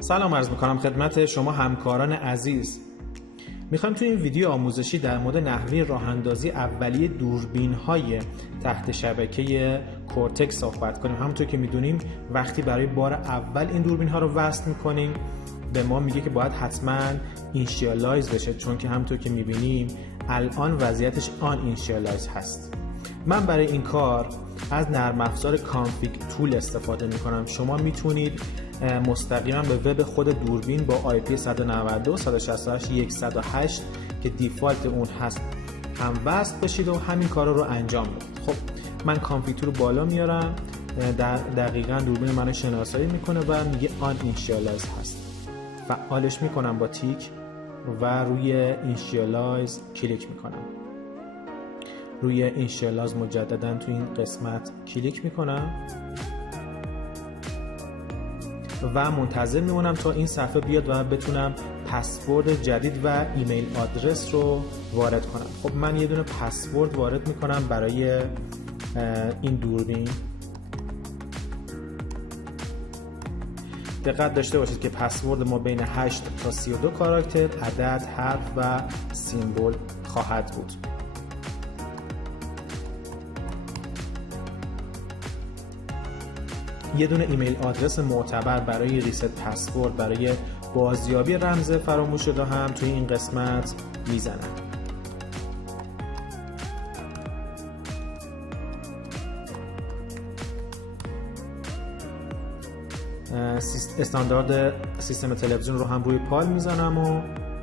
سلام عرض میکنم خدمت شما همکاران عزیز. میخوایم توی این ویدیو آموزشی در مورد نحوه راه اندازی اولیه دوربین های تحت شبکه کورتکس صحبت کنیم. همونطور که میدونیم وقتی برای بار اول این دوربین ها رو وصل میکنیم به ما میگه که باید حتما اینشیالایز بشه، چون که همونطور که میبینیم الان وضعیتش آن اینشیالایز هست. من برای این کار از نرم افزار کانفیگ تول استفاده میکنم. شما میتونید مستقیما به وب خود دوربین با IP 192.168.108 که دیفالت اون هست هم وصل بشید و همین کارا رو انجام بدید. خب من کانفیگ تول رو بالا میارم، دقیقاً دوربین منو شناسایی میکنه و میگه آن اینشیالایز هست. فعالش میکنم با تیک و روی اینشیالایز کلیک میکنم. روی اینشیالایز مجددا تو این قسمت کلیک میکنم و منتظر میمونم تا این صفحه بیاد و بتونم پسورد جدید و ایمیل آدرس رو وارد کنم. خب من یه دونه پسورد وارد میکنم برای این دوربین. دقت داشته باشید که پسورد ما بین 8 تا 32 کاراکتر، عدد، حرف و سیمبل خواهد بود. یه دونه ایمیل آدرس معتبر برای ریست پسورد برای بازیابی رمز فراموش شده هم توی این قسمت میزنم. استاندارد سیستم تلویزیون رو هم روی پال میزنم و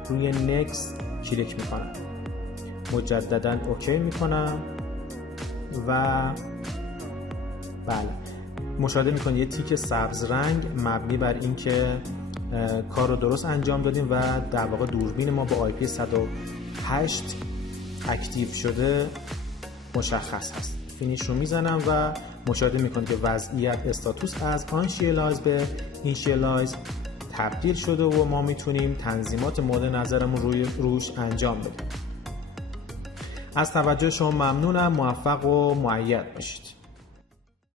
روی نکست کلیک میکنم. مجددا اوکی میکنم و بله، مشاهده میکنید یه تیک سبز رنگ مبنی بر این که کار رو درست انجام دادیم و در واقع دوربین ما با IP 108 اکتیو شده مشخص هست. فینیش رو میزنم و مشاهده میکنید که وضعیت استاتوس از آنشیالایز به اینشیالایز تبدیل شده و ما میتونیم تنظیمات مورد نظرمون روش انجام بدیم. از توجه شما ممنونم. موفق و مؤید باشید.